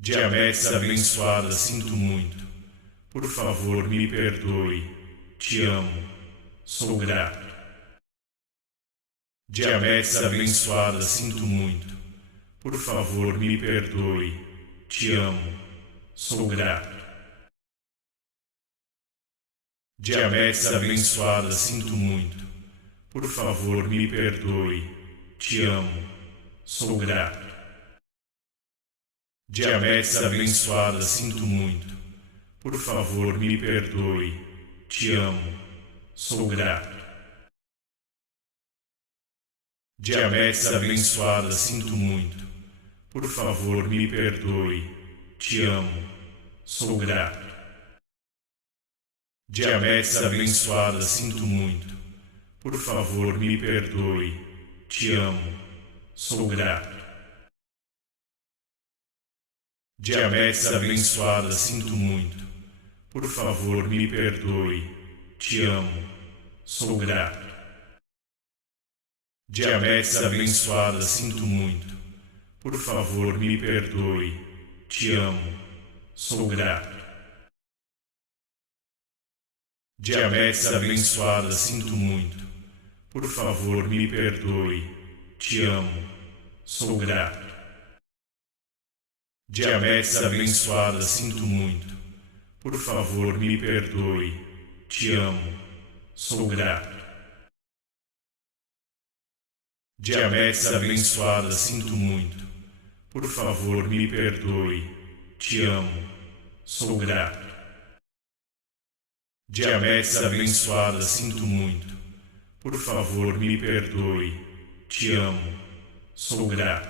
Diabetes abençoada, sinto muito. Por favor, me perdoe. Te amo. Sou grato. Diabetes abençoada, sinto muito. Por favor, me perdoe. Te amo. Sou grato. Diabetes abençoada, sinto muito. Por favor, me perdoe. Te amo. Sou grato. Diabetes abençoada, sinto muito. Por favor, me perdoe. Te amo. Sou grato. Diabetes abençoada, sinto muito. Por favor, me perdoe. Te amo. Sou grato. Diabetes abençoada, sinto muito. Por favor, me perdoe. Te amo. Sou grato. Diabetes abençoada, sinto muito. Por favor, me perdoe. Te amo. Sou grato. Diabetes abençoada, sinto muito. Por favor, me perdoe. Te amo. Sou grato. Diabetes abençoada, sinto muito. Por favor, me perdoe. Te amo. Sou grato. Diabetes abençoada, sinto muito. Por favor, me perdoe. Te amo. Sou grato. Diabetes abençoada, sinto muito. Por favor, me perdoe. Te amo. Sou grato. Diabetes abençoada, sinto muito. Por favor, me perdoe. Te amo. Sou grato.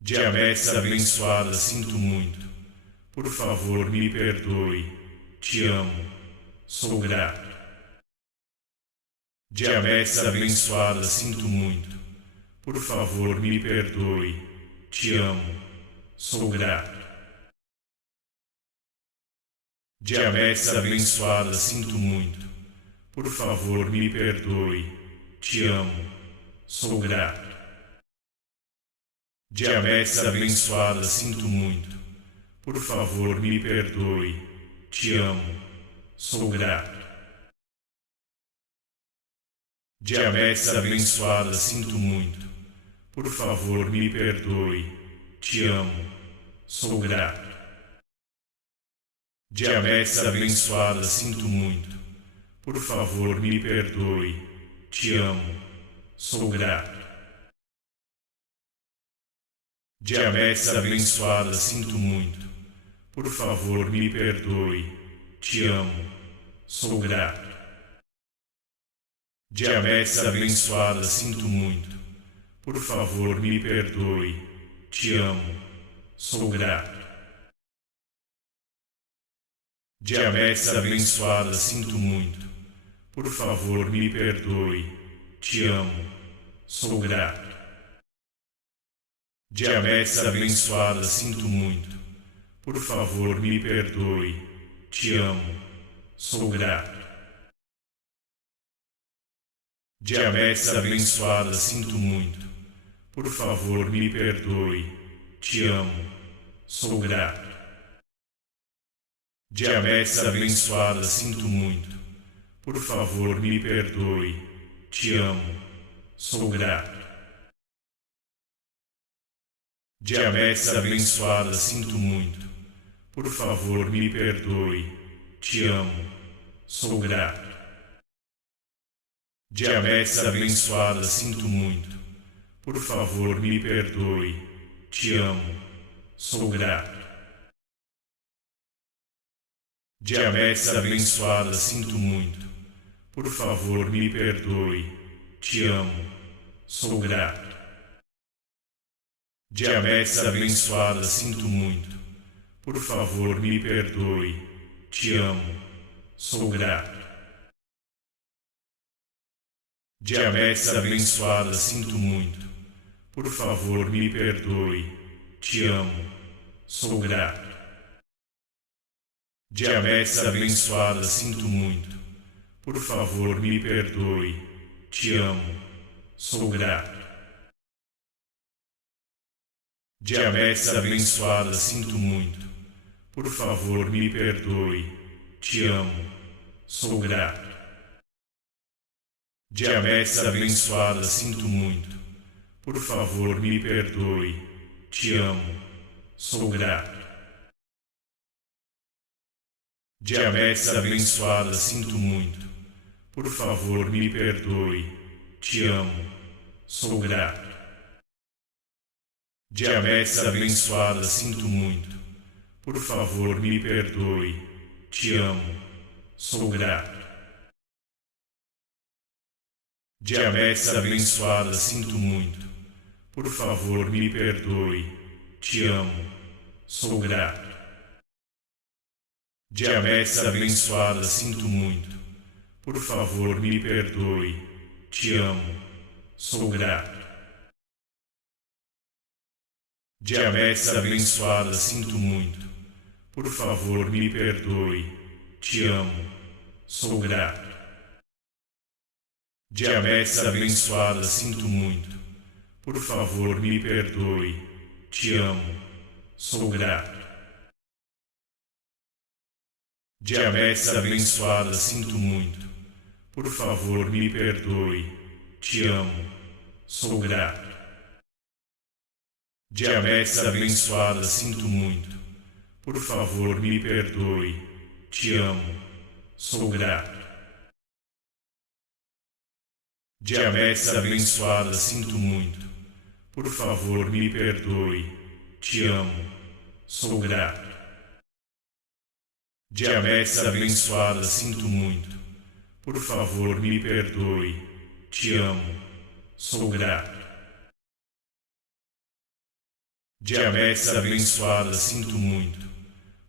Diabetes abençoada, sinto muito. Por favor, me perdoe. Te amo. Sou grato. Diabetes abençoada, sinto muito. Por favor, me perdoe. Te amo. Sou grato. Diabetes abençoada, sinto muito. Por favor, me perdoe. Te amo. Sou grato. Diabetes abençoada, sinto muito. Por favor, me perdoe. Te amo. Sou grato. Diabetes abençoada, sinto muito. Por favor, me perdoe. Te amo. Sou grato. Diabetes abençoada, sinto muito. Por favor, me perdoe. Te amo. Sou grato. Diabetes abençoada, sinto muito. Por favor, me perdoe. Te amo. Sou grato. Diabetes abençoada, sinto muito. Por favor, me perdoe. Te amo. Sou grato. Diabetes abençoada, sinto muito. Por favor, me perdoe. Te amo. Sou grato. Diabetes abençoada, sinto muito. Por favor, me perdoe. Te amo. Sou grato. Diabetes abençoada, sinto muito. Por favor, me perdoe. Te amo. Sou grato. Diabetes abençoada, sinto muito. Por favor, me perdoe. Te amo. Sou grato. Diabetes abençoada, sinto muito. Por favor, me perdoe. Te amo. Sou grato. Diabetes abençoada, sinto muito. Por favor, me perdoe. Te amo. Sou grato. Diabetes abençoada, sinto muito. Por favor, me perdoe. Te amo. Sou grato. Diabetes abençoada, sinto muito. Por favor, me perdoe. Te amo. Sou grato. Diabetes abençoada, sinto muito. Por favor, me perdoe. Te amo. Sou grato. Diabetes abençoada, sinto muito. Por favor, me perdoe. Te amo. Sou grato. Diabetes abençoada, sinto muito. Por favor, me perdoe. Te amo. Sou grato. Diabetes abençoada, sinto muito. Por favor, me perdoe. Te amo. Sou grato. Diabetes abençoada, sinto muito. Por favor, me perdoe. Te amo. Sou grato. Diabetes abençoada, sinto muito. Por favor, me perdoe. Te amo. Sou grato. Diabetes abençoada, sinto muito. Por favor, me perdoe. Te amo. Sou grato. Diabetes abençoada, sinto muito. Por favor, me perdoe. Te amo. Sou grato. Diabetes abençoada, sinto muito. Por favor, me perdoe. Te amo. Sou grato. Diabetes abençoada, sinto muito. Por favor, me perdoe. Te amo. Sou grato. Diabetes abençoada, sinto muito. Por favor, me perdoe. Te amo. Sou grato. Diabetes abençoada, sinto muito. Por favor, me perdoe. Te amo. Sou grato. Diabetes abençoada, sinto muito. Por favor, me perdoe. Te amo. Sou grato. Diabetes abençoada, sinto muito. Por favor, me perdoe. Te amo. Sou grato. Diabetes abençoada, sinto muito.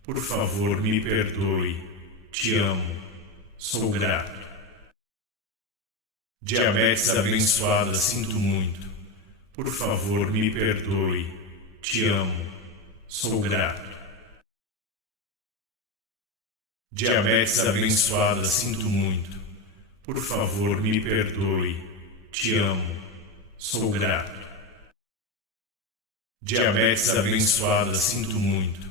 Por favor, me perdoe. Te amo. Sou grato. Diabetes abençoada, sinto muito. Por favor, me perdoe. Te amo. Sou grato. Diabetes abençoada, sinto muito. Por favor, me perdoe. Te amo. Sou grato. Diabetes abençoada, sinto muito.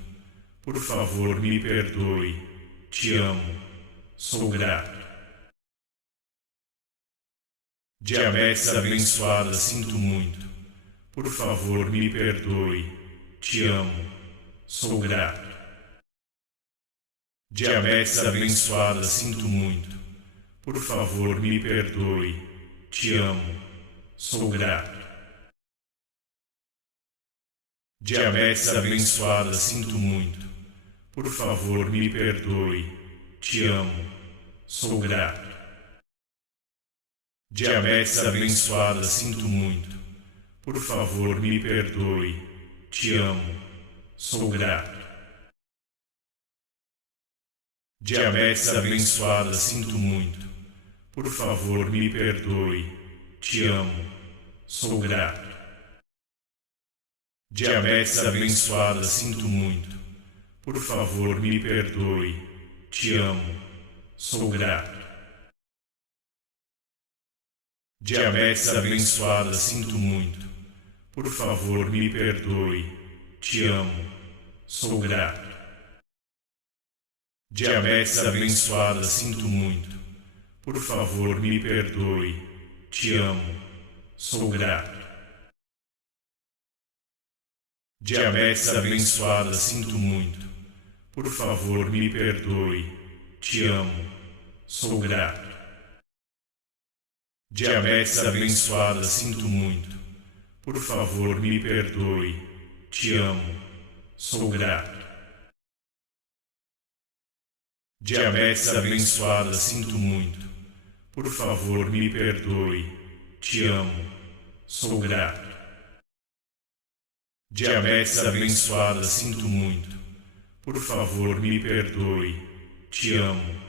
Por favor, me perdoe. Te amo. Sou grato. Diabetes abençoada, sinto muito. Por favor, me perdoe. Te amo. Sou grato. Diabetes abençoada, sinto muito. Por favor, me perdoe. Te amo. Sou grato. Diabetes abençoada, sinto muito. Por favor, me perdoe. Te amo. Sou grato. Diabetes abençoada, sinto muito. Por favor, me perdoe. Te amo. Sou grato. Diabetes abençoada, sinto muito. Por favor, me perdoe. Te amo. Sou grato. Diabetes abençoada, sinto muito. Por favor, me perdoe. Te amo. Sou grato. Diabetes abençoada, sinto muito. Por favor, me perdoe. Te amo. Sou grato. Diabetes abençoada, sinto muito. Por favor, me perdoe. Te amo. Sou grato. Diabetes abençoada, sinto muito. Por favor, me perdoe. Te amo. Sou grato. Diabetes abençoada, sinto muito. Por favor, me perdoe. Te amo. Sou grato. Diabetes abençoada, sinto muito. Por favor, me perdoe. Te amo. Sou grato. Diabetes abençoada, sinto muito. Por favor, me perdoe. Te amo.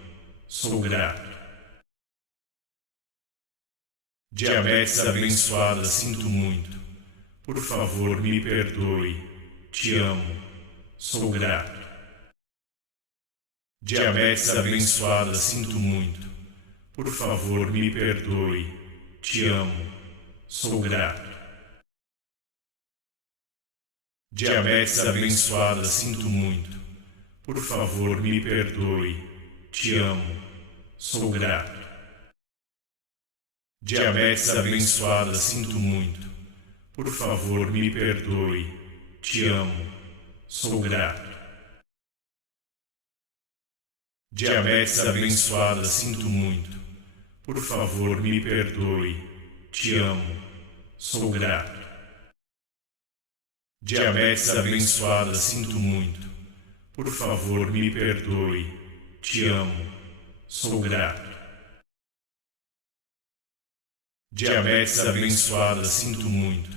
Sou grato. Diabetes abençoada, sinto muito. Por favor, me perdoe. Te amo. Sou grato. Diabetes abençoada, sinto muito. Por favor, me perdoe. Te amo. Sou grato. Diabetes abençoada, sinto muito. Por favor, me perdoe. Te amo. Sou grato. Diabetes abençoada, sinto muito. Por favor, me perdoe. Te amo. Sou grato. Diabetes abençoada, sinto muito. Por favor, me perdoe. Te amo. Sou grato. Diabetes abençoada, sinto muito. Por favor, me perdoe. Te amo. Sou grato. Diabetes abençoada, sinto muito.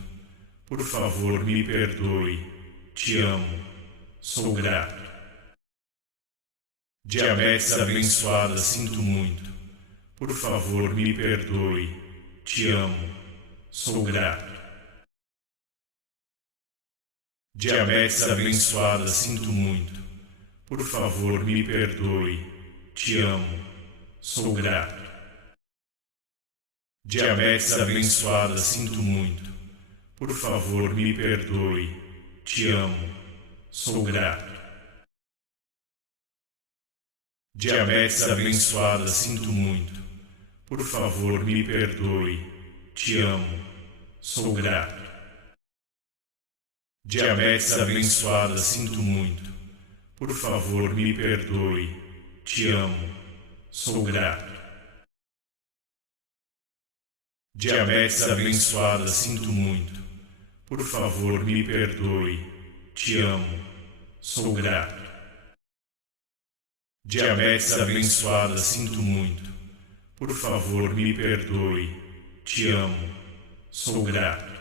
Por favor, me perdoe. Te amo. Sou grato. Diabetes abençoada, sinto muito. Por favor, me perdoe. Te amo. Sou grato. Diabetes abençoada, sinto muito. Por favor, me perdoe. Te amo. Sou grato. Diabetes abençoada, sinto muito. Por favor, me perdoe. Te amo. Sou grato. Diabetes abençoada, sinto muito. Por favor, me perdoe. Te amo. Sou grato. Diabetes abençoada, sinto muito. Por favor, me perdoe. Te amo. Sou grato. Diabetes abençoada, sinto muito. Por favor, me perdoe. Te amo. Sou grato. Diabetes abençoada, sinto muito. Por favor, me perdoe. Te amo. Sou grato.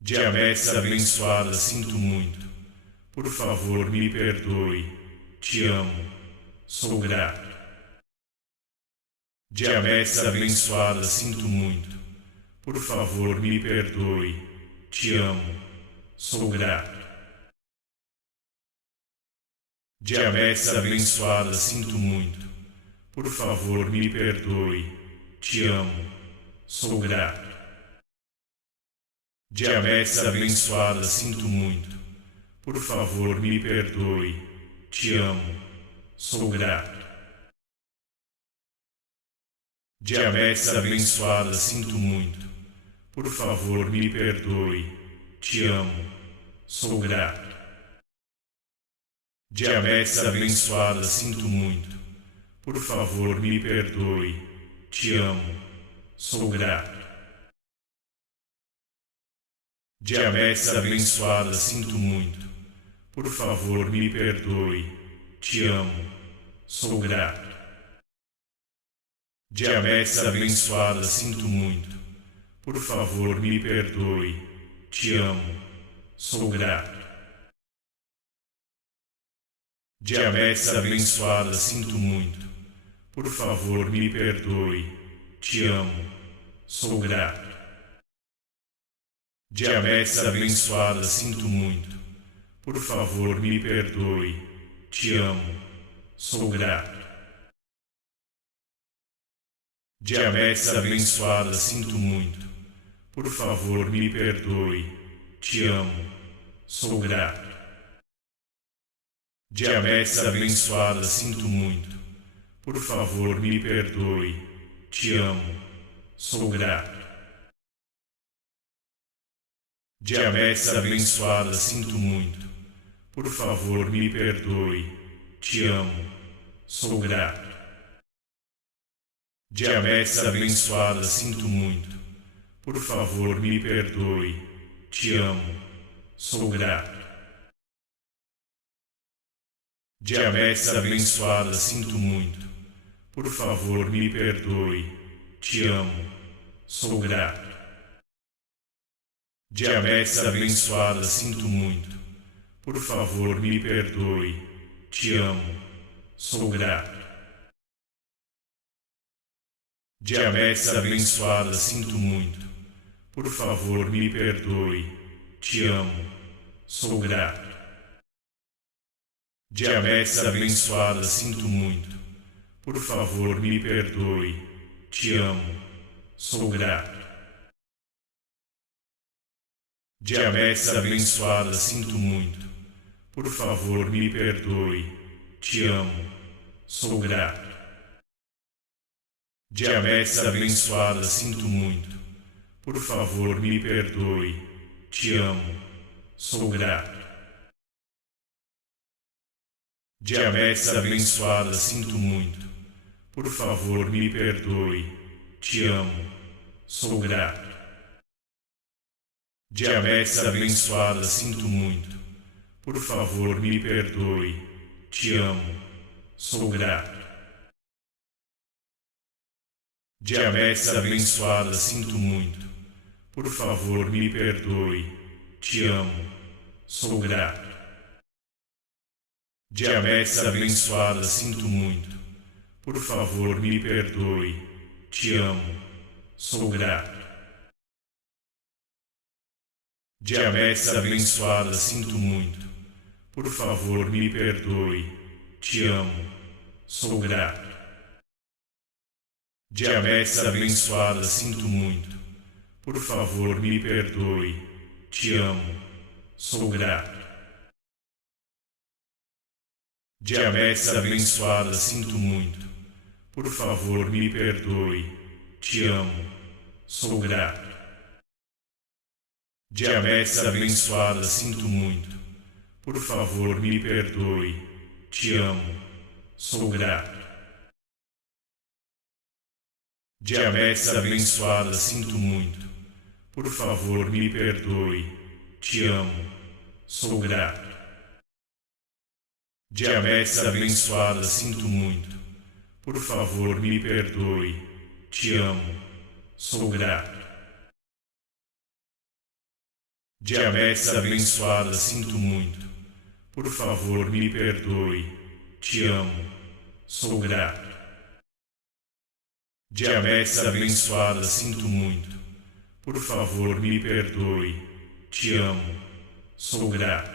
Diabetes abençoada, sinto muito. Por favor, me perdoe. Te amo. Sou grato. Diabetes abençoada, sinto muito. Por favor, me perdoe. Te amo. Sou grato. Diabetes abençoada, sinto muito. Por favor, me perdoe. Te amo. Sou grato. Diabetes abençoada, sinto muito. Por favor, me perdoe. Te amo. Sou grato. Diabetes abençoada, sinto muito. Por favor, me perdoe. Te amo. Sou grato. Diabetes abençoada, sinto muito. Por favor, me perdoe. Te amo. Sou grato. Diabetes abençoada, sinto muito. Por favor, me perdoe. Te amo. Sou grato. Diabetes abençoada, sinto muito. Por favor, me perdoe. Te amo. Sou grato. Diabetes abençoada, sinto muito. Por favor, me perdoe. Te amo. Sou grato. Diabetes abençoada, sinto muito. Por favor, me perdoe. Te amo. Sou grato. Diabetes abençoada, sinto muito. Por favor, me perdoe. Te amo. Sou grato. Diabetes abençoada, sinto muito. Por favor, me perdoe. Te amo. Sou grato. Diabetes abençoada, sinto muito. Por favor, me perdoe. Te amo. Sou grato. Diabetes abençoada, sinto muito. Por favor, me perdoe. Te amo. Sou grato. Diabetes abençoada, sinto muito. Por favor, me perdoe. Te amo. Sou grato. Diabetes abençoada, sinto muito. Por favor, me perdoe. Te amo. Sou grato. Diabetes abençoada, sinto muito. Por favor, me perdoe. Te amo. Sou grato. Diabetes abençoada, sinto muito. Por favor, me perdoe. Te amo. Sou grato. Diabetes abençoada, sinto muito. Por favor, me perdoe. Te amo. Sou grato. Diabetes abençoada, sinto muito. Por favor, me perdoe. Te amo. Sou grato. Diabetes abençoada, sinto muito. Por favor, me perdoe. Te amo. Sou grato. Diabetes abençoada, sinto muito. Por favor, me perdoe. Te amo. Sou grato. Diabetes abençoada, sinto muito. Por favor, me perdoe. Te amo. Sou grato. Diabetes abençoada, sinto muito. Por favor, me perdoe. Te amo. Sou grato. Diabetes abençoada, sinto muito. Por favor, me perdoe. Te amo. Sou grato. Diabetes abençoada, sinto muito. Por favor, me perdoe. Te amo. Sou grato. Diabetes abençoada, sinto muito. Por favor, me perdoe. Te amo. Sou grato. Diabetes abençoada, sinto muito. Por favor, me perdoe. Te amo. Sou grato. Diabetes abençoada, sinto muito. Por favor, me perdoe. Te amo. Sou grato. Diabetes abençoada, sinto muito. Por favor, me perdoe. Te amo. Sou grato. Diabetes abençoada, sinto muito. Por favor, me perdoe. Te amo. Sou grato. Diabetes abençoada, sinto muito. Por favor, me perdoe. Te amo. Sou grato.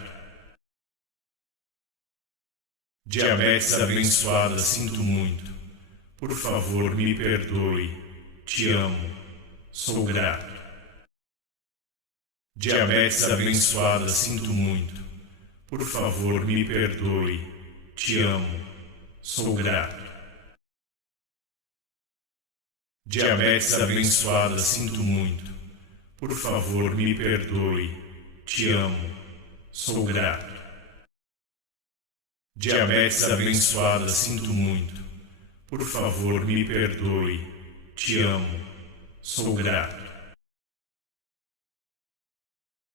Diabetes abençoada, sinto muito. Por favor, me perdoe. Te amo. Sou grato. Diabetes abençoada, sinto muito. Por favor, me perdoe. Te amo. Sou grato. Diabetes abençoada, sinto muito. Por favor, me perdoe. Te amo. Sou grato. Diabetes abençoada, sinto muito. Por favor, me perdoe. Te amo. Sou grato.